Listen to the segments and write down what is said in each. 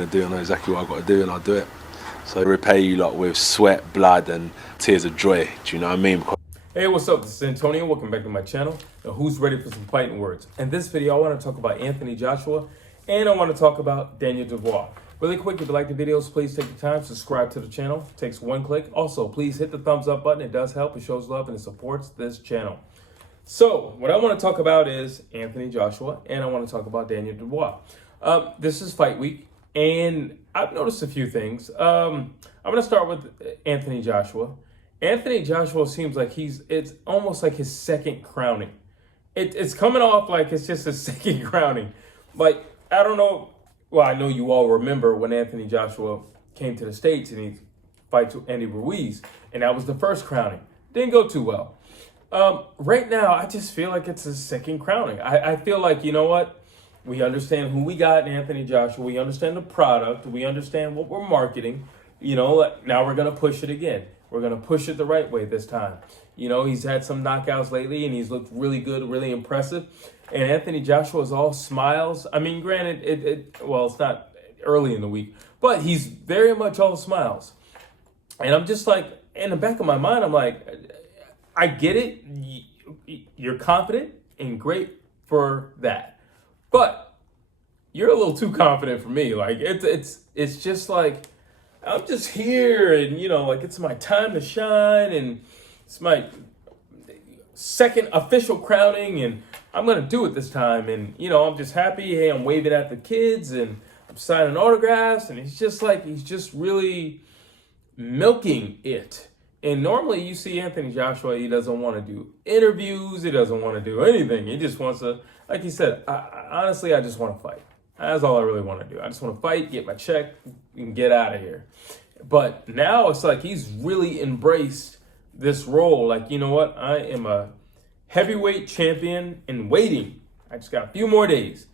I do, I know exactly what I've got to do, and I'll do it. So I repay you lot with sweat, blood, and tears of joy. Do you know what I mean? Hey, what's up? This is Antonio. Welcome back to my channel. Now, who's ready for some fighting words? In this video, I want to talk about Anthony Joshua, and I want to talk about Daniel Dubois. Really quick, if you like the videos, please take the time, subscribe to the channel. It takes one click. Also, please hit the thumbs up button. It does help. It shows love, and it supports this channel. So, what I want to talk about is Anthony Joshua, and I want to talk about Daniel Dubois. This is fight week, and I've noticed a few things. I'm going to start with Anthony Joshua. Anthony Joshua seems like it's almost like his second crowning. It's coming off like it's just a second crowning. Like, I don't know. Well, I know you all remember when Anthony Joshua came to the States and he fights with Andy Ruiz, and that was the first crowning. Didn't go too well. Right now, I just feel like it's a second crowning. I feel like, you know what? We understand who we got in Anthony Joshua. We understand the product. We understand what we're marketing. You know, now we're going to push it again. We're going to push it the right way this time. You know, he's had some knockouts lately, and he's looked really good, really impressive. And Anthony Joshua is all smiles. I mean, granted, it's not early in the week, but he's very much all smiles. And I'm just like, in the back of my mind, I'm like, I get it. You're confident and great for that. But you're a little too confident for me. Like, it's just like, I'm just here, and, you know, like, it's my time to shine, and it's my second official crowning, and I'm going to do it this time. And, you know, I'm just happy. Hey, I'm waving at the kids, and I'm signing autographs, and he's just really milking it. And normally you see Anthony Joshua, he doesn't want to do interviews. He doesn't want to do anything. He just wants to, like he said, honestly, I just want to fight. That's all I really want to do. I just want to fight, get my check, and get out of here. But now it's like he's really embraced this role. Like, you know what? I am a heavyweight champion in waiting. I just got a few more days,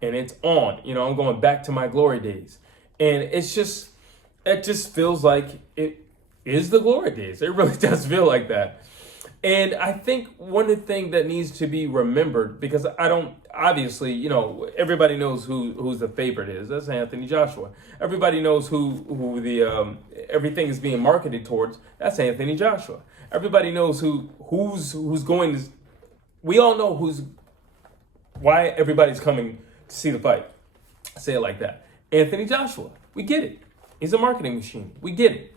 and it's on. You know, I'm going back to my glory days. And it just feels like it is the glory days. It really does feel like that. And I think one of the things that needs to be remembered, because I don't, obviously, you know, everybody knows who's the favorite is. That's Anthony Joshua. Everybody knows who the everything is being marketed towards. That's Anthony Joshua. Everybody knows who's going to. We all know why everybody's coming to see the fight. I say it like that. Anthony Joshua. We get it. He's a marketing machine. We get it.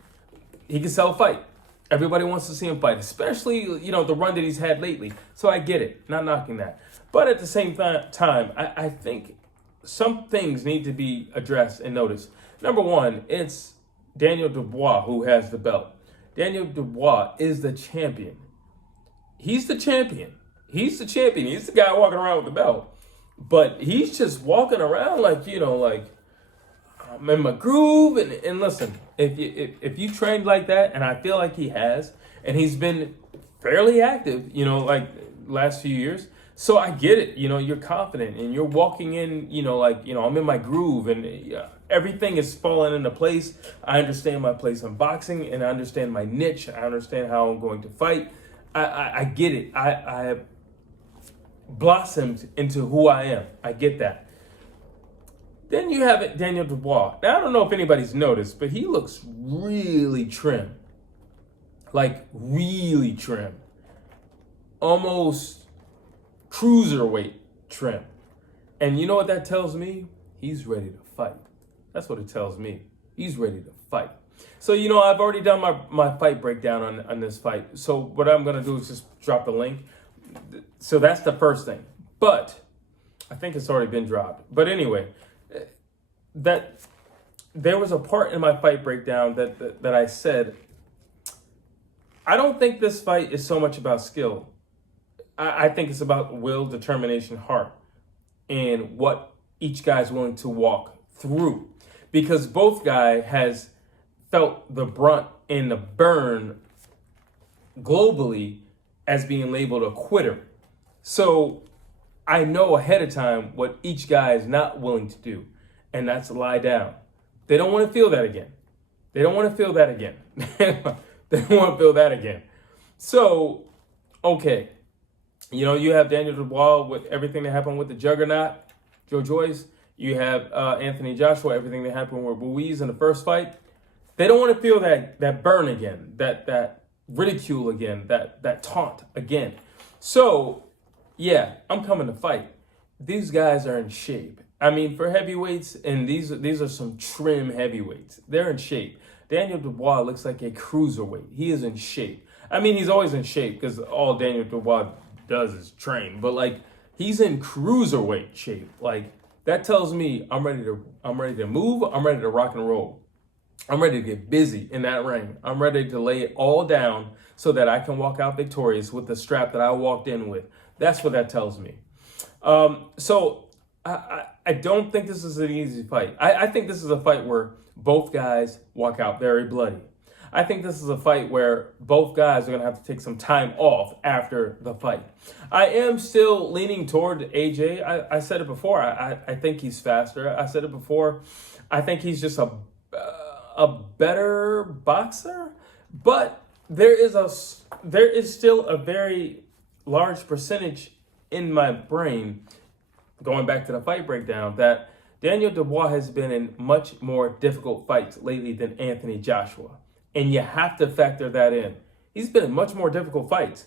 He can sell a fight. Everybody wants to see him fight, especially, you know, the run that he's had lately. So I get it, not knocking that. But at the same time, I think some things need to be addressed and noticed. Number one, it's Daniel Dubois who has the belt. Daniel Dubois is the champion. He's the champion. He's the champion. He's the guy walking around with the belt. But he's just walking around like, you know, like, I'm in my groove. And listen, if you trained like that, and I feel like he has, and he's been fairly active, you know, like last few years. So I get it. You know, you're confident and you're walking in, you know, like, you know, I'm in my groove, and everything is falling into place. I understand my place in boxing, and I understand my niche. I understand how I'm going to fight. I get it. I have blossomed into who I am. I get that. Then you have Daniel Dubois. Now, I don't know if anybody's noticed, but he looks really trim. Like, really trim. Almost cruiserweight trim. And you know what that tells me? He's ready to fight. That's what it tells me. He's ready to fight. So, you know, I've already done my fight breakdown on this fight. So what I'm going to do is just drop the link. So that's the first thing. But I think it's already been dropped. But anyway, that there was a part in my fight breakdown that I said, I don't think this fight is so much about skill. I think it's about will, determination, heart, and what each guy's willing to walk through. Because both guy has felt the brunt and the burn globally as being labeled a quitter. So I know ahead of time what each guy is not willing to do. And that's lie down. They don't want to feel that again. They don't want to feel that again. They don't want to feel that again. So, okay. You know, you have Daniel Dubois with everything that happened with the juggernaut, Joe Joyce. You have Anthony Joshua, everything that happened with Ruiz in the first fight. They don't want to feel that burn again, that ridicule again, that taunt again. So, yeah, I'm coming to fight. These guys are in shape. I mean, for heavyweights, and these are some trim heavyweights. They're in shape. Daniel Dubois looks like a cruiserweight. He is in shape. I mean, he's always in shape because all Daniel Dubois does is train. But like, he's in cruiserweight shape. Like, that tells me I'm ready to move. I'm ready to rock and roll. I'm ready to get busy in that ring. I'm ready to lay it all down so that I can walk out victorious with the strap that I walked in with. That's what that tells me. So I don't think this is an easy fight. I think this is a fight where both guys walk out very bloody. I think this is a fight where both guys are going to have to take some time off after the fight. I am still leaning toward AJ. I said it before. I think he's faster. I said it before. I think he's just a better boxer. But there is still a very large percentage in my brain, going back to the fight breakdown, that Daniel Dubois has been in much more difficult fights lately than Anthony Joshua. And you have to factor that in. He's been in much more difficult fights.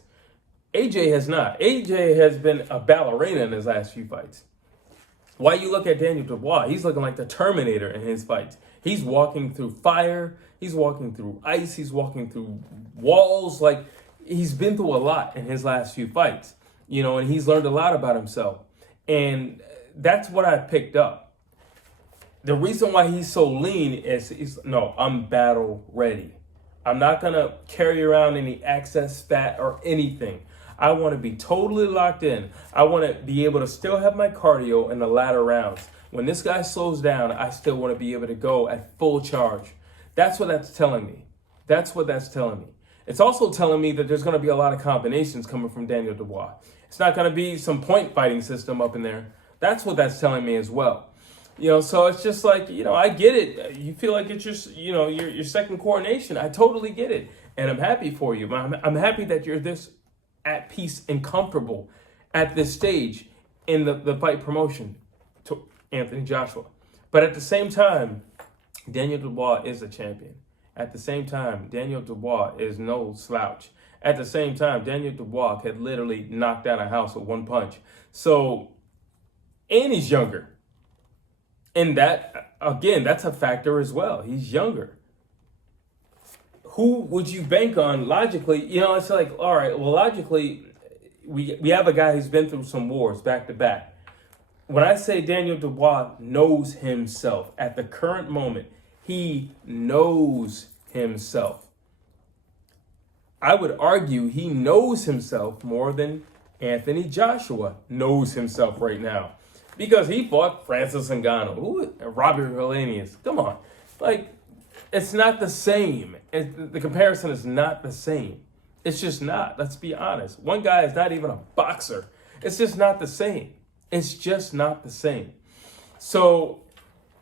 AJ has not. AJ has been a ballerina in his last few fights. Why you look at Daniel Dubois, he's looking like the Terminator in his fights. He's walking through fire. He's walking through ice. He's walking through walls. Like, he's been through a lot in his last few fights, you know, and he's learned a lot about himself. And that's what I picked up. The reason why he's so lean is no, I'm battle ready. I'm not going to carry around any excess fat or anything. I want to be totally locked in. I want to be able to still have my cardio in the latter rounds. When this guy slows down, I still want to be able to go at full charge. That's what that's telling me. That's what that's telling me. It's also telling me that there's going to be a lot of combinations coming from Daniel Dubois. It's not going to be some point fighting system up in there. That's what that's telling me as well. You know, so it's just like, you know, I get it. You feel like it's just, you know, your second coronation. I totally get it. And I'm happy for you. I'm happy that you're this at peace and comfortable at this stage in the fight promotion to Anthony Joshua. But at the same time, Daniel Dubois is a champion. At the same time, Daniel Dubois is no slouch. At the same time, Daniel Dubois could literally knock down a house with one punch. So, and he's younger. And that, again, that's a factor as well. He's younger. Who would you bank on logically? You know, it's like, all right, well, logically, we have a guy who's been through some wars back to back. When I say Daniel Dubois knows himself, at the current moment, he knows himself. I would argue he knows himself more than Anthony Joshua knows himself right now. Because he fought Francis Ngannou, Robert Helenius. Come on. Like, it's not the same. The comparison is not the same. It's just not. Let's be honest. One guy is not even a boxer. It's just not the same. It's just not the same. So,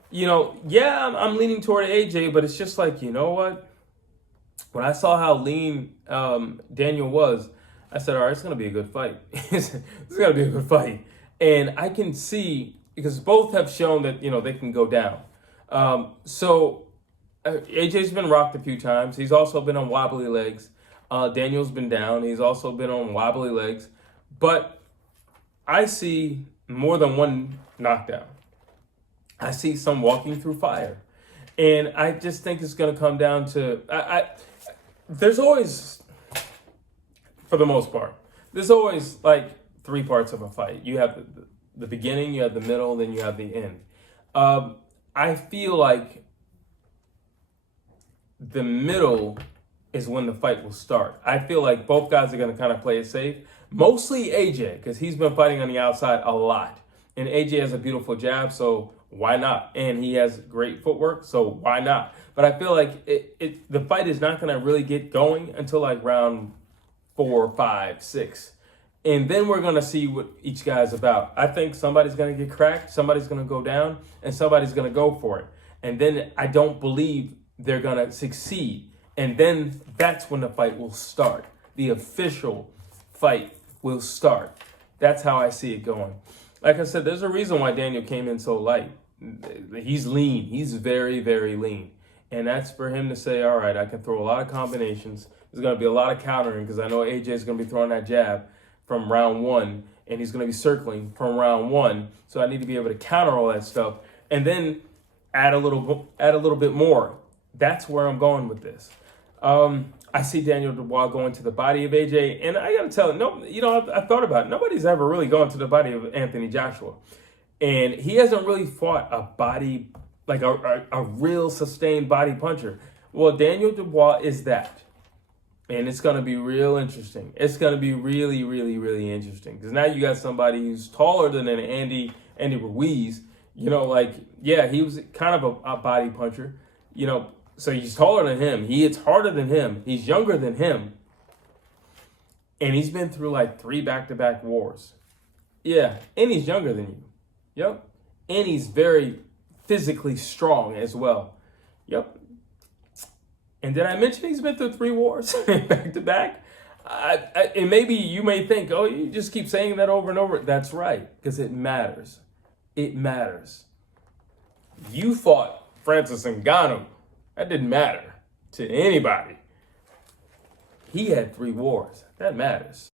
you know, yeah, I'm leaning toward AJ, but it's just like, you know what? When I saw how lean Daniel was, I said, all right, it's going to be a good fight. It's going to be a good fight. And I can see, because both have shown that, you know, they can go down. AJ's been rocked a few times. He's also been on wobbly legs. Daniel's been down. He's also been on wobbly legs. But I see more than one knockdown. I see some walking through fire. And I just think it's going to come down to, there's always, for the most part, there's always like three parts of a fight. You have the beginning, you have the middle, then you have the end. I feel like the middle is when the fight will start. I feel like both guys are going to kind of play it safe. Mostly AJ, because he's been fighting on the outside a lot. And AJ has a beautiful jab, so why not? And he has great footwork, so why not? But I feel like the fight is not going to really get going until like round 4, 5, 6. And then we're going to see what each guy's about. I think somebody's going to get cracked, somebody's going to go down, and somebody's going to go for it. And then I don't believe they're going to succeed. And then that's when the fight will start. The official fight will start. That's how I see it going. Like I said, there's a reason why Daniel came in so light. He's lean. He's very, very lean. And that's for him to say, all right, I can throw a lot of combinations. There's going to be a lot of countering because I know AJ is going to be throwing that jab from round one, and he's going to be circling from round one. So I need to be able to counter all that stuff and then add a little bit more. That's where I'm going with this. I see Daniel Dubois going to the body of AJ, and I got to tell you, I thought about it. Nobody's ever really gone to the body of Anthony Joshua, and he hasn't really fought a body, like a real sustained body puncher. Well, Daniel Dubois is that, and it's going to be real interesting. It's going to be really, really, really interesting because now you got somebody who's taller than an Andy Ruiz. He was kind of a body puncher, So he's taller than him. He hits harder than him. He's younger than him. And he's been through like 3 back-to-back wars. Yeah, and he's younger than you. Yep. And he's very physically strong as well. Yep. And did I mention he's been through 3 wars back-to-back? And maybe you may think, oh, you just keep saying that over and over. That's right, because it matters. It matters. You fought Francis Ngannou. That didn't matter to anybody. He had 3 wars. That matters.